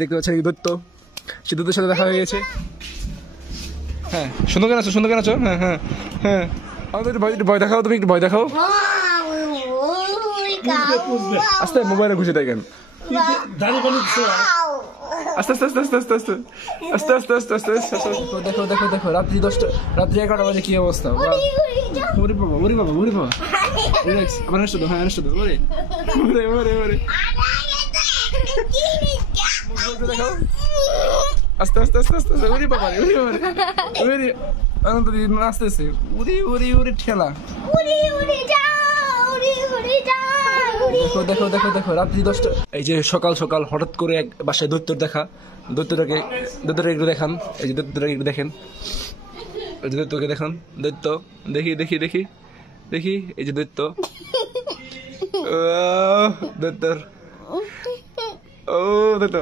দেখতে পাচ্ছেন দৈত্য, সে দৈত্যের সাথে দেখা হয়ে গেছে। হ্যাঁ, সুন্দর কেন আছো, সুন্দর কেন আছো? হ্যাঁ হ্যাঁ হ্যাঁ, আমাদের ভয় দেখাও, তুমি একটু ভয় দেখাও। আস্তে মোবাইলে ঘুষে দেখেন, আস্তে আস্তে আস্তে আস্তে আস্তে আস্তে আস্তে আস্তে আস্তে আস্তে আস্তে। দেখো দেখো দেখো, রাত্রি 10টা, রাত্রি 11টা বাজে কি অবস্থা। ওরে বাবা, ওরে বাবা, ওরে বাবা, রিল্যাক্স, আবার নেক্সট দাও, হ্যাঁ নেক্সট দাও। ওরে ওরে ওরে ওরে, দেখাও, আস্তে আস্তে আস্তে আস্তে আস্তে। ওরে বাবা, ওরে বাবা, ওরে আনন্দ দিদি আসতেছে। ওরে ওরে ওরে ঠেলা। দেখো দেখো দেখো দেখো, রাত্রি 10টা। এই যে সকাল সকাল হঠাৎ করে এক বাসায় দৈত্যর দেখা। দৈত্যটাকে একটু দেখান, এই যে দৈত্যটাকে একটু দেখেন, এই যে দৈত্যকে দেখান। দৈত্য, দেখি দেখি দেখি দেখি, এই যে দৈত্য, দৈত্যর, ও দৈত্য।